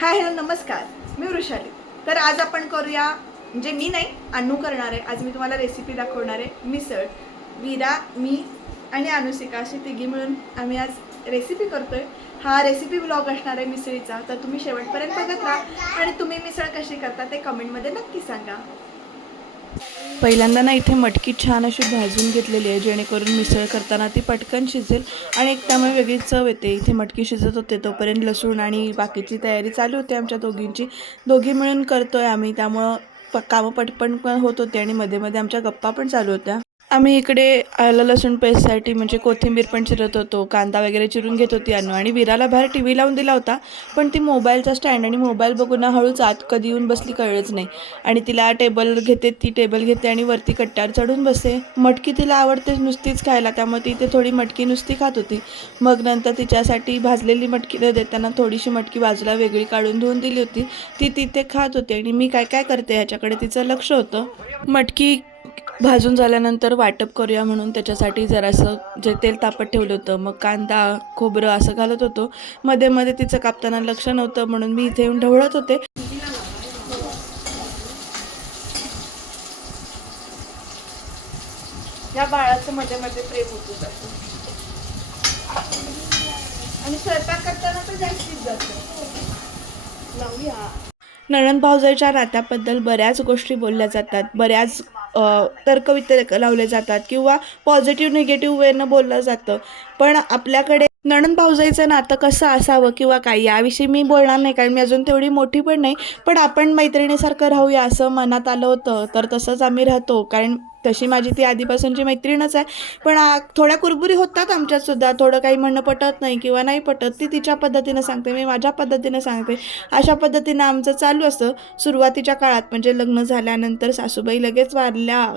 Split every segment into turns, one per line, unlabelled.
Hi hello नमस्कार. मी वृषाली. तर आज आपण करूया म्हणजे मी नाही अनु करणार आहे. आज मी तुम्हाला रेसिपी दाखवणार आहे. मिसळ वीरा मी आणि अनुसिका अशी तिघी मिळून आम्ही आज रेसिपी करतोय. हा रेसिपी ब्लॉग असणार आहे मिसळीचा. तर तुम्ही शेवटपर्यंत बघत राहा. आणि तुम्ही मिसळ कशी करता ते कमेंटमध्ये नक्की सांगा. पहिल्यांदा ना इथे मटकी छान अशी भाजून घेतलेली आहे जेणेकरून मिसळ करताना ती पटकन शिजेल. आणि एक त्यामुळे वेगळी चव येते. इथे मटकी शिजत होते तोपर्यंत लसूण आणि बाकीची तयारी चालू होती आमच्या दोघींची. दोघी मिळून करतो आहे आम्ही त्यामुळं प कामं पटपण पण होत होते आणि मध्ये मध्ये आमच्या गप्पा पण चालू होत्या. आम्ही इकडे आलं लसूण पेस्टसाठी म्हणजे कोथिंबीर पण चिरत होतो कांदा वगैरे चिरून घेत होती अनु. आणि विराला बाहेर टी व्ही लावून दिला होता पण ती मोबाईलचा स्टँड आणि मोबाईल बघून ना हळूच आत कधी येऊन बसली कळलंच नाही. आणि तिला टेबल घेते ती टेबल घेते आणि वरती कट्ट्यावर चढून बसते. मटकी तिला आवडते नुसतीच खायला त्यामुळे ती इथे थोडी मटकी नुसती खात होती. मग नंतर तिच्यासाठी भाजलेली मटकी न देताना थोडीशी मटकी बाजूला वेगळी काढून धुवून दिली होती. ती तिथे खात होती आणि मी काय काय करते ह्याच्याकडे तिचं लक्ष होतं. मटकी भाजून झाल्यानंतर वाटप करूया म्हणून त्याच्यासाठी जरासं जे तेल तापत ठेवलं होतं मग कांदा खोबरं असं घालत होतो. मध्ये मध्ये तिचं कापताना लक्ष नव्हतं म्हणून मी इथे येऊन ढवळत होते. या बाळाचं मध्ये मध्ये प्रेम होतं आणि स्वयंपाक करताना तर जास्तीत जास्त लावूया. नणंद भाऊजाईच्या नात्याबद्दल बऱ्याच गोष्टी बोलल्या जातात. बऱ्याच तर्कवितर्क लावले जातात किंवा पॉझिटिव्ह निगेटिव्ह वेनं बोललं जातं. पण आपल्याकडे नणंद भाऊजाईचं नातं कसं असावं किंवा काय याविषयी मी बोलणार नाही कारण मी अजून तेवढी मोठी पण नाही. पण आपण मैत्रिणीसारखं राहूया असं मनात आलं होतं. तर तसंच आम्ही राहतो. कारण तशी माझी ती आधीपासूनची मैत्रीणच आहे. पण थोड्या कुरबुरी होतात आमच्यात सुद्धा. थोडं काही म्हणणं पटत नाही किंवा नाही पटत ती तिच्या पद्धतीनं सांगते. मी माझ्या पद्धतीनं सांगते. अशा पद्धतीनं आमचं चालू असतं. सुरुवातीच्या काळात म्हणजे लग्न झाल्यानंतर सासूबाई लगेच वारल्या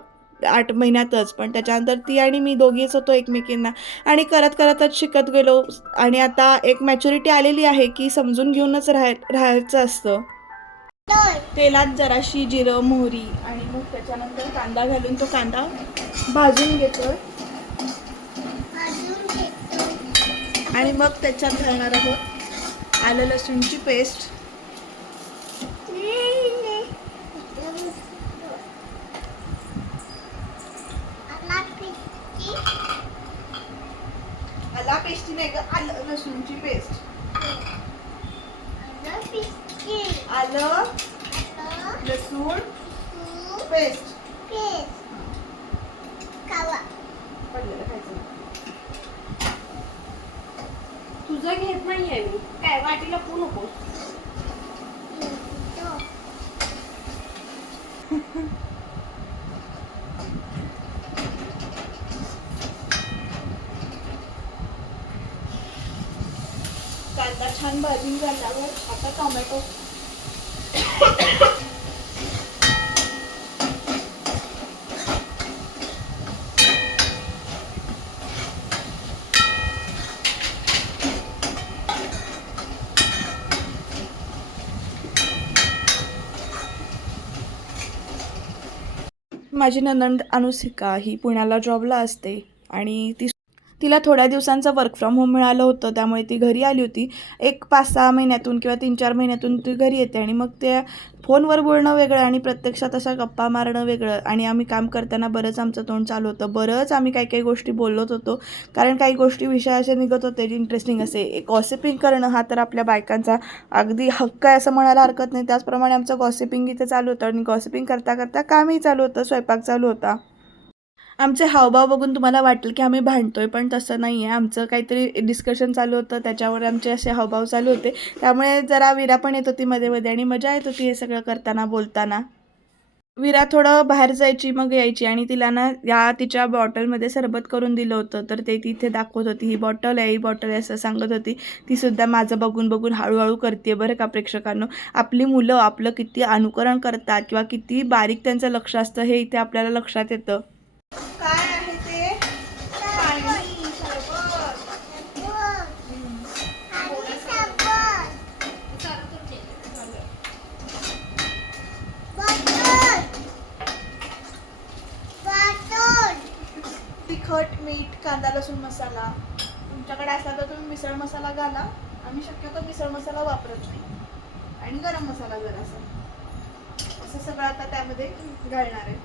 आठ महिन्यातच. पण त्याच्यानंतर ती आणि मी दोघीच होतो एकमेकींना. आणि करत करतच शिकत गेलो. आणि आता एक मॅच्युरिटी आलेली आहे की समजून घेऊनच राहाय राहायचं असतं. तेलात जराशी जिरं मोहरी त्याच्यानंतर कांदा घालून तो कांदा भाजून घेतो आणि मग त्याच्यात घालणार आहोत आलं लसूणची पेस्ट. आला पेस्टी नाही ग आलं लसूणची पेस्ट. आलं. लसूण. पेस्ट पडलेलं खायचं
तुझं घेत नाहीये मी. काय वाटीला पू नको.
कांदा छान भाजून झाल्यावर आता टोमॅटो. माझी ननंद अनुसिका ही पुण्याला जॉबला असते आणि ती तिला थोड्या दिवसांचं वर्क फ्रॉम होम मिळालं होतं त्यामुळे ती घरी आली होती. एक पाच सहा महिन्यातून किंवा तीन चार महिन्यातून ती घरी येते आणि मग ते फोनवर बोलणं वेगळं आणि प्रत्यक्षात अशा गप्पा मारणं वेगळं. आणि आम्ही काम करताना बरंच आमचं तोंड चालू होतं. बरंच आम्ही काही काही गोष्टी बोलत होतो. कारण काही गोष्टी विषय असे निघत होते जे इंटरेस्टिंग असे. गॉसिपिंग करणं हा तर आपल्या बायकांचा अगदी हक्क आहे असं म्हणायला हरकत नाही. त्याचप्रमाणे आमचं गॉसिपिंग इथे चालू होतं आणि गॉसिपिंग करता करता कामही चालू होतं स्वयंपाक चालू होता. आमचे हावभाव बघून तुम्हाला वाटेल की आम्ही भांडतोय पण तसं नाही आहे आमचं काहीतरी डिस्कशन चालू होतं त्याच्यावर आमचे असे हावभाव चालू होते. त्यामुळे जरा विरा पण येत होती मध्ये मध्ये आणि मजा येत होती हे सगळं करताना बोलताना. विरा थोडं बाहेर जायची मग यायची आणि तिला ना या तिच्या बॉटलमध्ये सरबत करून दिलं होतं. तर ते तिथे दाखवत होती ही बॉटल आहे ही बॉटल आहे असं सांगत होती. ती सुद्धा माझं बघून बघून हळूहळू करते बरं का प्रेक्षकांनो. आपली मुलं आपलं किती अनुकरण करतात किंवा किती बारीक त्यांचं लक्ष असतं हे इथे आपल्याला लक्षात येतं. काय आहे ते? पाणी तिखट मीठ कांदा लसूण मसाला. तुमच्याकडे असला तर तुम्ही मिसळ मसाला घाला. आम्ही शक्यतो मिसळ मसाला वापरत नाही. आणि गरम मसाला जरासा. असं सगळं आता त्यामध्ये घालणार आहे.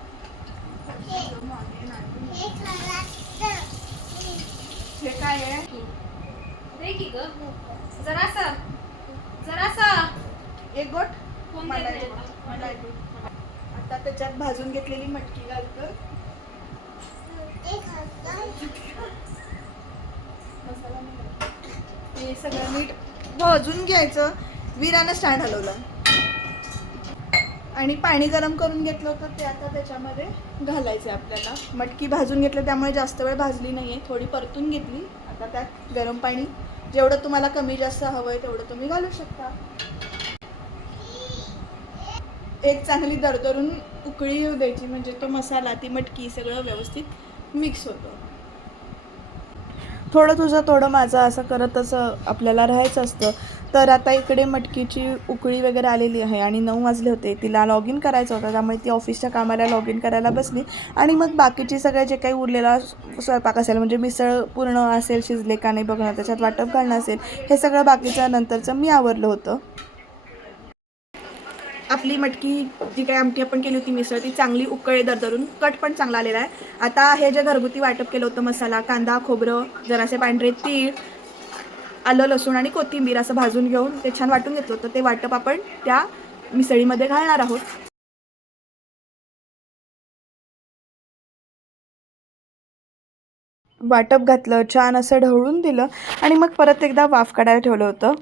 हे काय आहे
दे की ग जरासा जरासा
एक गोट
कोण
मला गोट, मला गोट. आता त्याच्यात भाजून घेतलेली मटकी घालतो मसाला हे सगळं मीठ भाजून घ्यायचं विरानं स्टँड हलवला आणि पाणी गरम करून घेतलं होतं ते आता त्याच्यामध्ये घालायचं आहे आपल्याला. मटकी भाजून घेतलं त्यामुळे जास्त वेळ भाजली नाही आहे थोडी परतून घेतली. आता त्यात गरम पाणी जेवढं तुम्हाला कमी जास्त हवं आहे तेवढं तुम्ही घालू शकता. एक चांगली दरदरून उकळी येऊ द्यायची म्हणजे तो मसाला ती मटकी सगळं व्यवस्थित मिक्स होतं. थोडं तुझं थोडं माझं असं करतच आपल्याला राहायचं असतं. तर आता इकडे मटकीची उकळी वगैरे आलेली आहे आणि नऊ वाजले होते. तिला लॉग इन करायचं होतं त्यामुळे ती ऑफिसच्या कामाला लॉग इन करायला बसली. आणि मग बाकीची सगळे जे काही उरलेला स्वयंपाक असेल म्हणजे मिसळ पूर्ण असेल शिजले का नाही बघणं त्याच्यात वाटप घालणं असेल हे सगळं बाकीच्या नंतरचं मी आवरलं होतं. आपली मटकी जी काही आमटी आपण केली होती मिसळ ती चांगली उकळे दरदरून कट पण चांगला आलेला आहे. आता हे जे घरगुती वाटप केलं होतं मसाला कांदा खोबरं जरासे पांढरे तीळ आलं लसूण आणि कोथिंबीर असं भाजून घेऊन ते छान वाटून घेतलं होतं. ते वाटप आपण त्या मिसळीमध्ये घालणार आहोत. वाटप घातलं छान असं ढवळून दिलं आणि मग परत एकदा वाफ काढायला ठेवलं होतं.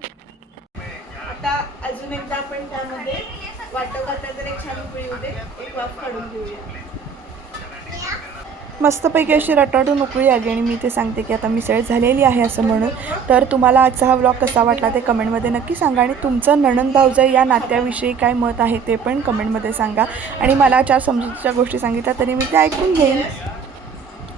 आता अजून एकदा आपण त्यामध्ये वाटप घातलं तर एक छान उकळी एक वाफ काढून घेऊया. मस्तपैकी अशी रटाडून उकळी आली आणि मी ते सांगते की आता मिसळ झालेली आहे असं म्हणून. तर तुम्हाला आजचा हा व्लॉग कसा वाटला ते कमेंटमध्ये नक्की सांगा आणि तुमचं नणंद भाऊजाई या नात्याविषयी काय मत आहे ते पण कमेंटमध्ये सांगा. आणि मला चार समजुतीच्या गोष्टी सांगितल्या तरी मी त्या ऐकून घेईन.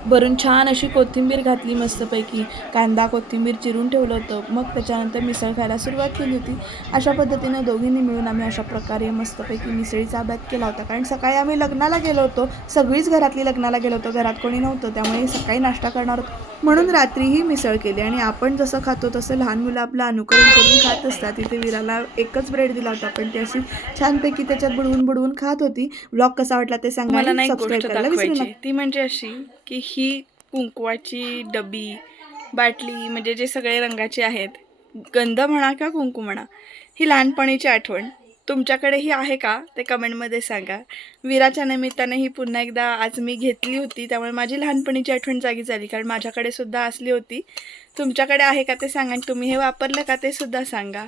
भरून छान अशी कोथिंबीर घातली मस्तपैकी. कांदा कोथिंबीर चिरून ठेवलं होतं. मग त्याच्यानंतर मिसळ खायला सुरुवात केली होती. अशा पद्धतीनं दोघींनी मिळून आम्ही अशा प्रकारे मस्तपैकी मिसळीचा अभ्यास केला होता. कारण सकाळी आम्ही लग्नाला गेलो होतो. सगळीच घरातली लग्नाला गेलो होतो. घरात कोणी नव्हतं. त्यामुळे सकाळी नाश्ता करणार होतो. म्हणून रात्रीही मिसळ केली. आणि आपण जसं खातो तसं लहान मुलं आपलं अनुकरण करून खात असतात. तिथे विराला एकच ब्रेड दिला होता पण ती अशी छानपैकी त्याच्यात बुडवून बुडवून खात होती. ब्लॉग कसा वाटला ते सांगा
मला नाही गोष्ट दाखवायची. ती म्हणजे अशी की ही कुंकवाची डबी बाटली म्हणजे जे सगळे रंगाचे आहेत गंध म्हणा किंवा कुंकू म्हणा ही लहानपणीची आठवण. तुमच्याकडेही आहे का? ते कमेंटमध्ये सांगा. विराच्या निमित्ताने ही पुन्हा एकदा आज मी घेतली होती त्यामुळे माझी लहानपणीची आठवण जागी झाली कारण माझ्याकडे सुद्धा असली होती. तुमच्याकडे आहे का ते सांगा आणि तुम्ही हे वापरलं का ते सुद्धा सांगा.